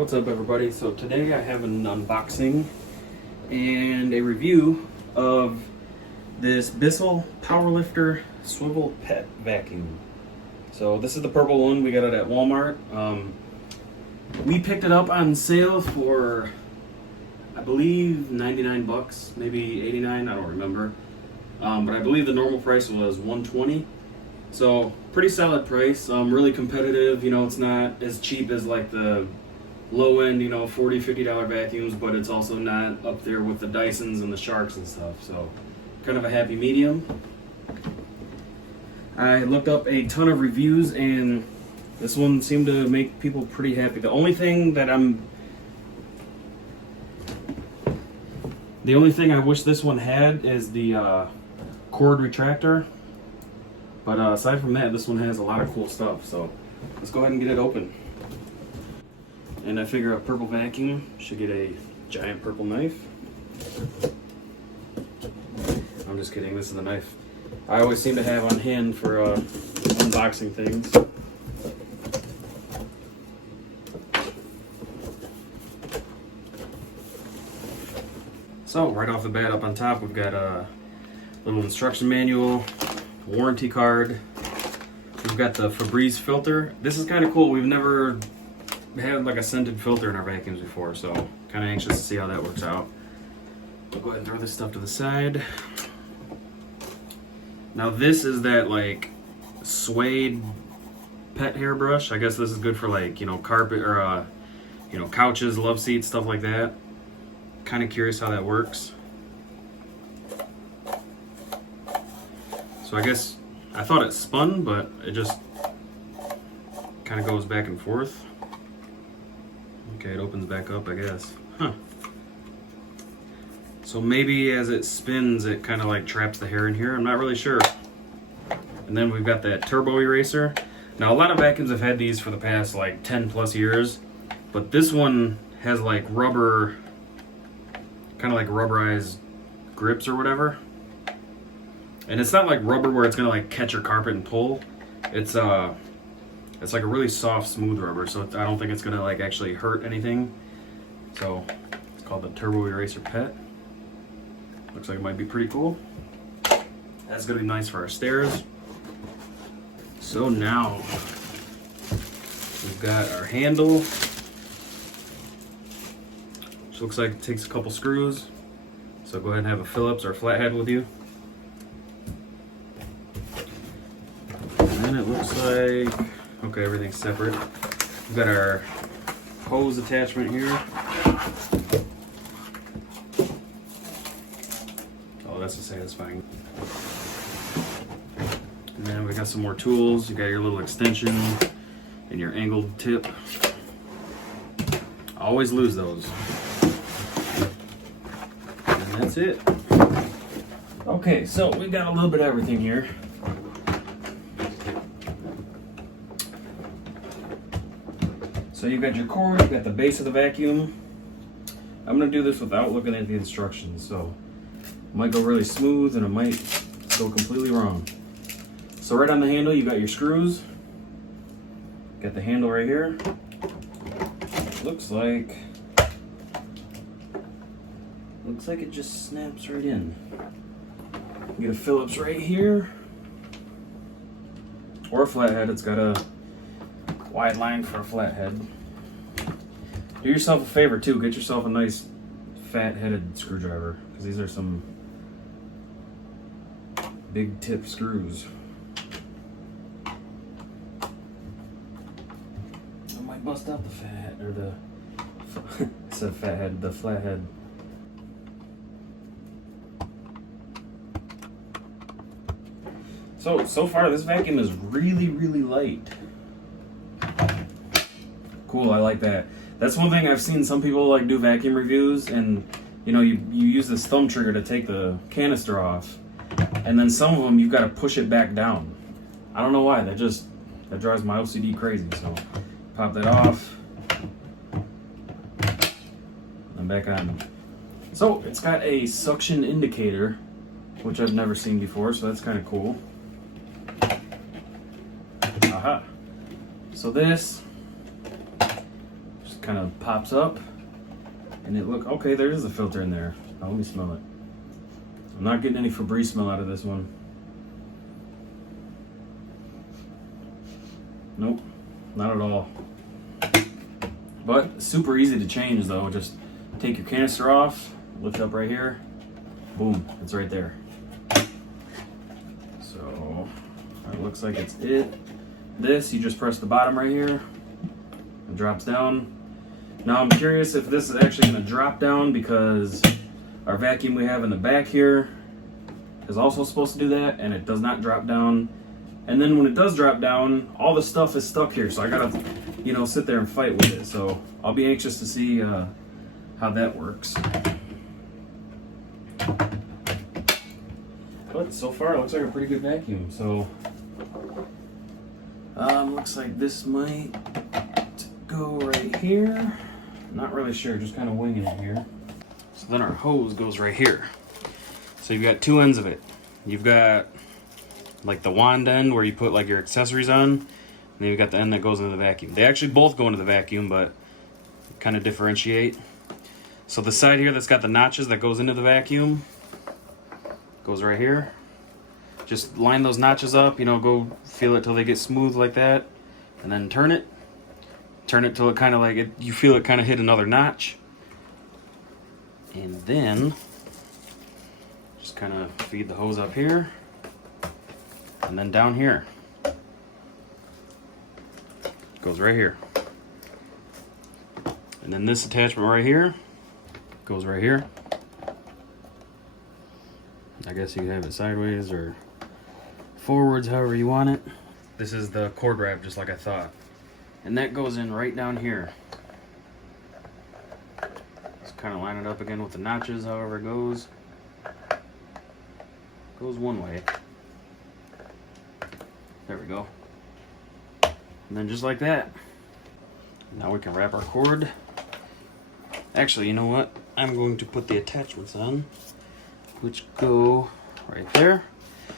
What's up, everybody? So today I have an unboxing and a review of this Bissell PowerLifter swivel pet vacuum. So this is the purple one. We got it at Walmart. We picked it up on sale for, I believe, 99 bucks, maybe 89, I don't remember. But I believe the normal price was 120. So pretty solid price, really competitive. You know, it's not as cheap as like the low end, $40, $50 vacuums, but it's also not up there with the Dysons and the Sharks and stuff. So kind of a happy medium. I looked up a ton of reviews and this one seemed to make people pretty happy. The only thing I wish this one had is the cord retractor. But aside from that, this one has a lot of cool stuff. So let's go ahead and get it open. And I figure a purple vacuum should get a giant purple knife. I'm just kidding, this is the knife I always seem to have on hand for unboxing things. So right off the bat, up on top, we've got a little instruction manual, warranty card. We've got the Febreze filter. This is kind of cool. We've never had like a scented filter in our vacuums before, so kind of anxious to see how that works out. I'll go ahead and throw this stuff to the side. Now this is that like suede pet hairbrush. I guess this is good for like, carpet or couches, love seats, stuff like that. Kind of curious how that works. So I guess I thought it spun, but it just kind of goes back and forth. Okay, it opens back up, I guess. Huh. So maybe as it spins, it kind of like traps the hair in here. I'm not really sure. And then we've got that turbo eraser. Now a lot of vacuums have had these for the past like 10 plus years, but this one has like rubber, kind of like rubberized grips or whatever. And it's not like rubber where it's gonna like catch your carpet and pull. It's like a really soft, smooth rubber, so I don't think it's gonna like actually hurt anything. So it's called the Turbo Eraser Pet. Looks like it might be pretty cool. That's gonna be nice for our stairs. So now we've got our handle, which looks like it takes a couple screws. So go ahead and have a Phillips or a flathead with you. And then it looks like, okay, everything's separate. We've got our hose attachment here. Oh, that's satisfying. And then we got some more tools. You got your little extension and your angled tip. I always lose those. And that's it. Okay, so we've got a little bit of everything here. So you've got your cord, you've got the base of the vacuum. I'm gonna do this without looking at the instructions, so it might go really smooth and it might go completely wrong. So right on the handle, you got your screws. Got the handle right here. Looks like it just snaps right in. You get a Phillips right here, or a flathead. It's got a wide line for a flathead. Do yourself a favor too, get yourself a nice fat-headed screwdriver, because these are some big tip screws. I might bust out the fat, or the, it's a fathead, the flathead. So far this vacuum is really, really light. Cool, I like that. That's one thing I've seen some people like do vacuum reviews, and you use this thumb trigger to take the canister off, and then some of them you've got to push it back down. I don't know why, that drives my OCD crazy. So pop that off and back on. So it's got a suction indicator, which I've never seen before, so that's kind of cool. Aha. So this, just just kind of pops up, and it look okay. There is a filter in there. Now, let me smell it. I'm not getting any Febreze smell out of this one. Nope, not at all. But super easy to change though. Just take your canister off, lift up right here, boom, it's right there. So it looks like it's it. This, you just press the bottom right here, it drops down. Now I'm curious if this is actually going to drop down, because our vacuum we have in the back here is also supposed to do that, and it does not drop down. And then when it does drop down, all the stuff is stuck here, so I gotta, you know, sit there and fight with it. So I'll be anxious to see how that works. But so far, it looks like a pretty good vacuum. So looks like this might go right here. Not really sure, just kind of winging it here. So then our hose goes right here. So you've got two ends of it. You've got like the wand end where you put like your accessories on, and then you've got the end that goes into the vacuum. They actually both go into the vacuum, but kind of differentiate. So the side here that's got the notches that goes into the vacuum goes right here. Just line those notches up, you know, go feel it till they get smooth like that, and then turn it till it kind of like it, you feel it kind of hit another notch, and then just kind of feed the hose up here. And then down here, goes right here. And then this attachment right here goes right here. I guess you can have it sideways or forwards, however you want it. This is the cord wrap, just like I thought. And that goes in right down here. Just kind of line it up again with the notches, however it goes. Goes one way. There we go. And then just like that. Now we can wrap our cord. Actually, you know what? I'm going to put the attachments on, which go right there.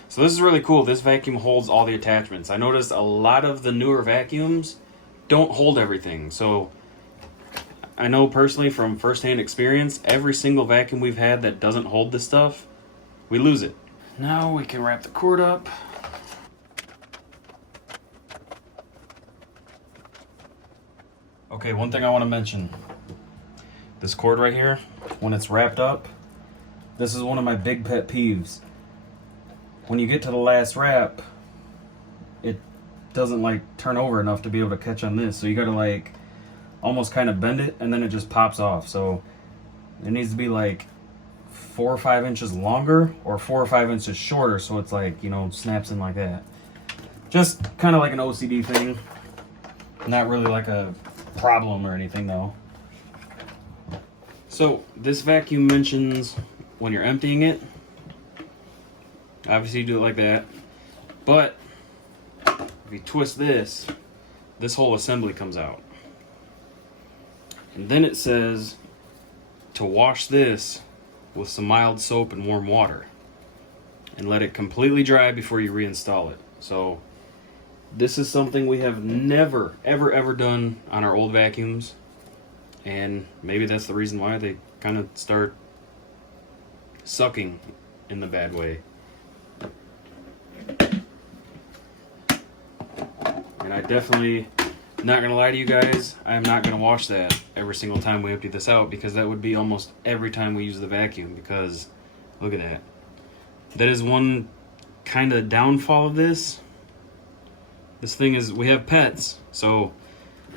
So this is really cool. This vacuum holds all the attachments. I noticed a lot of the newer vacuums don't hold everything. So I know personally from firsthand experience, every single vacuum we've had that doesn't hold this stuff, we lose it. Now we can wrap the cord up. Okay, one thing I want to mention. This cord right here, when it's wrapped up, this is one of my big pet peeves. When you get to the last wrap, it doesn't like turn over enough to be able to catch on this. So you gotta like almost kind of bend it, and then it just pops off. So it needs to be like 4 or 5 inches longer or 4 or 5 inches shorter, so it's like, you know, snaps in like that. Just kind of like an OCD thing. Not really like a problem or anything though. So this vacuum mentions when you're emptying it, obviously you do it like that, but if you twist this whole assembly comes out. And then it says to wash this with some mild soap and warm water and let it completely dry before you reinstall it. So this is something we have never, ever done on our old vacuums, and maybe that's the reason why they kind of start sucking in the bad way. And I definitely, not gonna lie to you guys, I am not gonna wash that every single time we empty this out, because that would be almost every time we use the vacuum, because look at that. That is one kind of downfall of this. This thing is, we have pets, so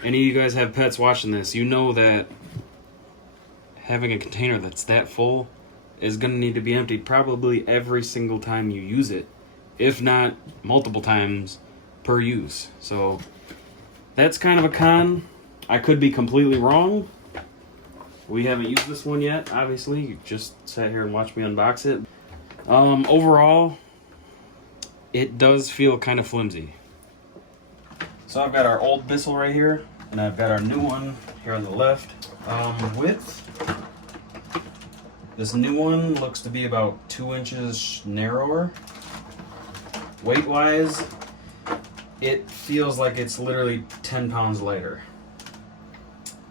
any of you guys have pets watching this, you know that having a container that's that full is going to need to be emptied probably every single time you use it, if not multiple times per use. So that's kind of a con. I could be completely wrong. We haven't used this one yet, obviously. You just sat here and watched me unbox it. Overall, it does feel kind of flimsy. So I've got our old Bissell right here, and I've got our new one here on the left. Width, this new one looks to be about 2 inches narrower. Weight-wise, it feels like it's literally 10 pounds lighter.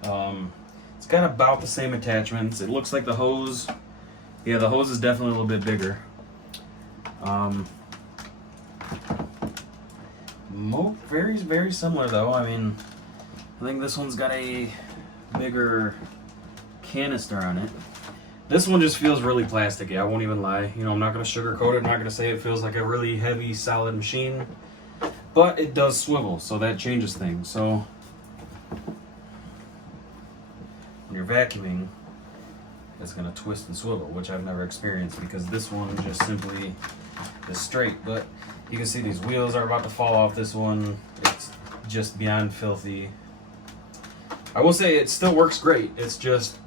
It's got about the same attachments. It looks like the hose, yeah, the hose is definitely a little bit bigger. Very, very similar though. I mean, I think this one's got a bigger canister on it. This one just feels really plasticky, I won't even lie. You know, I'm not going to sugarcoat it. I'm not going to say it feels like a really heavy, solid machine. But it does swivel, so that changes things. So when you're vacuuming, it's going to twist and swivel, which I've never experienced because this one just simply is straight. But you can see these wheels are about to fall off this one. It's just beyond filthy. I will say it still works great. It's just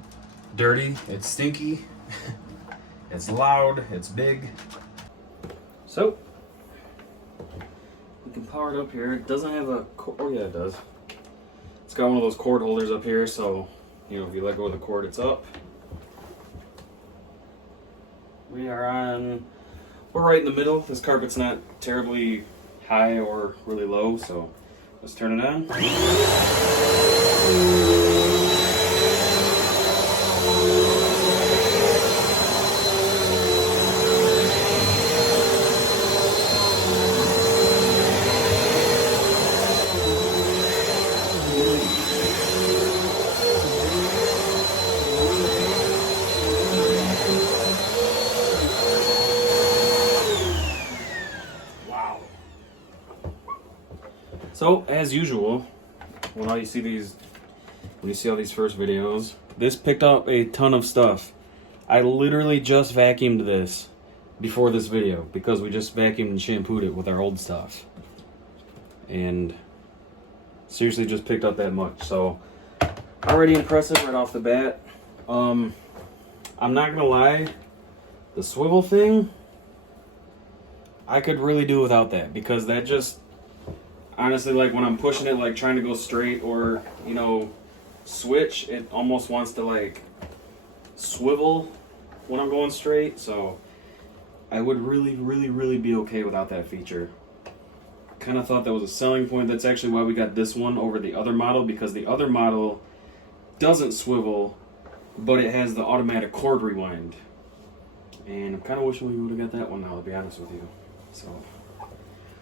dirty, it's stinky, it's loud, it's big. So we can power it up here. It doesn't have a cord. Oh yeah, it does. It's got one of those cord holders up here, so you know if you let go of the cord, it's up. We're right in the middle. This carpet's not terribly high or really low, so let's turn it on. So, as usual, when you see all these first videos, this picked up a ton of stuff. I literally just vacuumed this before this video because we just vacuumed and shampooed it with our old stuff. And seriously just picked up that much. So, already impressive right off the bat. I'm not gonna lie, the swivel thing, I could really do without that because that just, honestly, like when I'm pushing it, like trying to go straight or, you know, switch, it almost wants to like swivel when I'm going straight. So I would really be okay without that feature. Kind of thought that was a selling point. That's actually why we got this one over the other model, because the other model doesn't swivel, but it has the automatic cord rewind. And I'm kind of wishing we would have got that one now, to be honest with you. So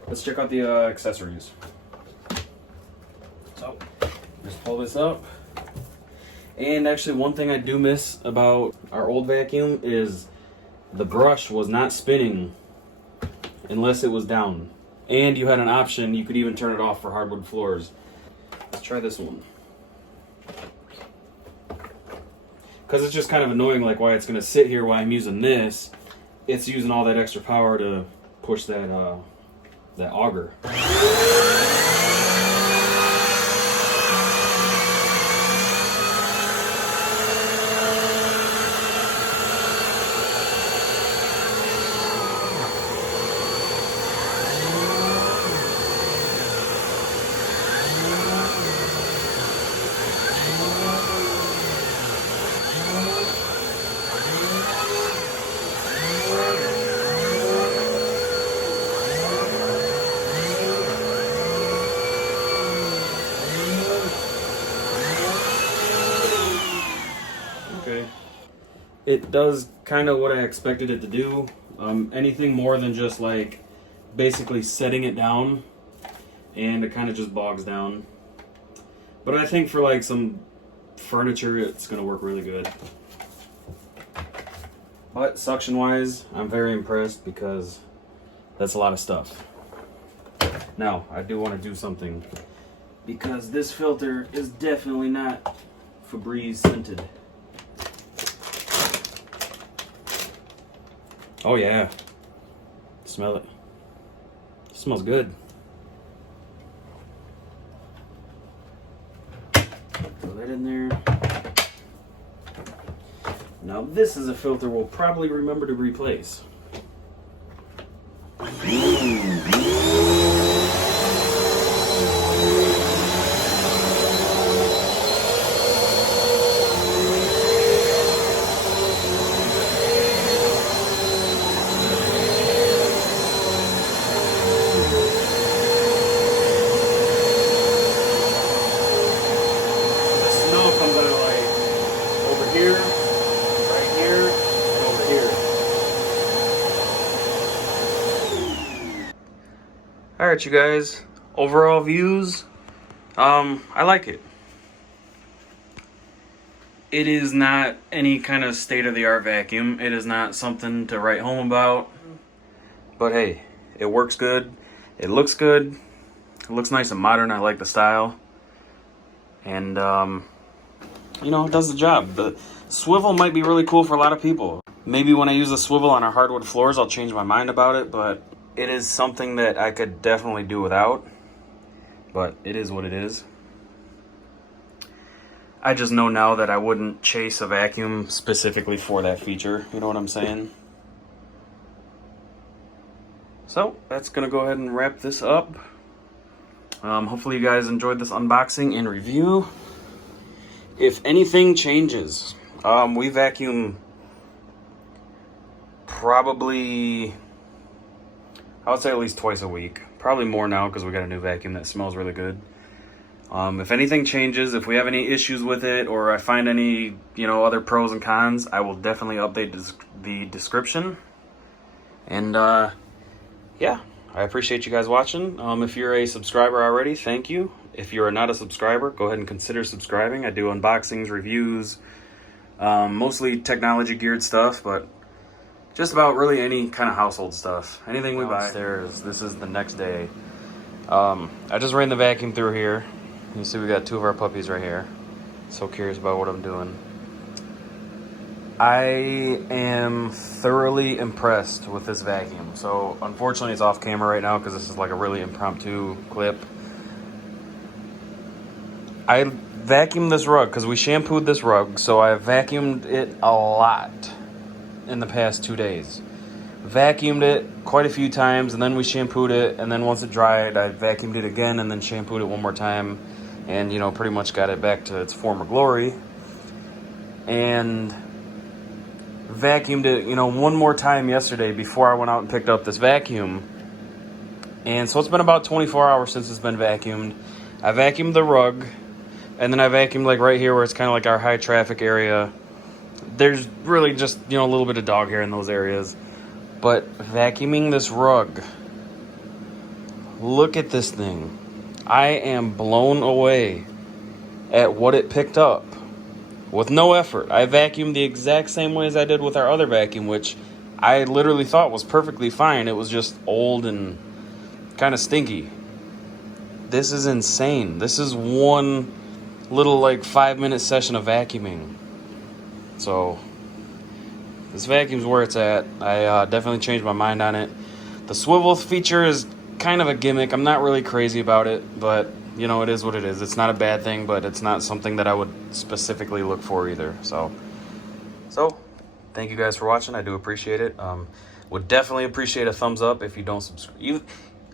let's check out the accessories. So, just pull this up. And actually, one thing I do miss about our old vacuum is the brush was not spinning unless it was down. And you had an option, you could even turn it off for hardwood floors. Let's try this one. Because it's just kind of annoying, like why it's going to sit here while I'm using this. It's using all that extra power to push that that auger. It does kind of what I expected it to do. Anything more than just like basically setting it down, and it kind of just bogs down. But I think for like some furniture, it's going to work really good. But suction wise, I'm very impressed because that's a lot of stuff. Now, I do want to do something because this filter is definitely not Febreze scented. Oh yeah, smell it. It smells good. Throw that in there. Now this is a filter we'll probably remember to replace. right, you guys. Overall views, I like it. It is not any kind of state-of-the-art vacuum. It is not something to write home about. But hey, it works good. It looks good. It looks nice and modern. I like the style. And, you know, it does the job. The swivel might be really cool for a lot of people. Maybe when I use the swivel on our hardwood floors, I'll change my mind about it. But it is something that I could definitely do without. But it is what it is. I just know now that I wouldn't chase a vacuum specifically for that feature. You know what I'm saying? So, that's going to go ahead and wrap this up. Hopefully you guys enjoyed this unboxing and review. If anything changes, we vacuum probably, I would say at least twice a week. Probably more now because we got a new vacuum that smells really good. If anything changes, if we have any issues with it, or I find any, you know, other pros and cons, I will definitely update the description. And, yeah, I appreciate you guys watching. If you're a subscriber already, thank you. If you're not a subscriber, go ahead and consider subscribing. I do unboxings, reviews, mostly technology geared stuff, but just about really any kind of household stuff. Anything we buy. Downstairs, this is the next day. I just ran the vacuum through here. You see we got two of our puppies right here. So curious about what I'm doing. I am thoroughly impressed with this vacuum. So unfortunately it's off camera right now because this is like a really impromptu clip. I vacuumed this rug because we shampooed this rug, so I vacuumed it a lot in the past 2 days. Vacuumed it quite a few times, and then we shampooed it, and then once it dried, I vacuumed it again and then shampooed it one more time, and, you know, pretty much got it back to its former glory. And vacuumed it, you know, one more time yesterday before I went out and picked up this vacuum. And so it's been about 24 hours since it's been vacuumed. I vacuumed the rug, and then I vacuumed like right here where it's kind of like our high traffic area. There's really just, you know, a little bit of dog hair in those areas. But vacuuming this rug, look at this thing. I am blown away at what it picked up with no effort. I vacuumed the exact same way as I did with our other vacuum, which I literally thought was perfectly fine. It was just old and kind of stinky. This is insane. This is one little like 5-minute session of vacuuming. So this vacuum's where it's at. I definitely changed my mind on it. The swivel feature is kind of a gimmick. I'm not really crazy about it, but you know, it is what it is. It's not a bad thing, but it's not something that I would specifically look for either. So thank you guys for watching. I do appreciate it. Would definitely appreciate a thumbs up if you don't subscribe.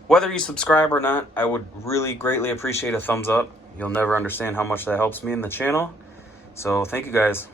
Whether you subscribe or not, I would really greatly appreciate a thumbs up. You'll never understand how much that helps me in the channel. So thank you guys.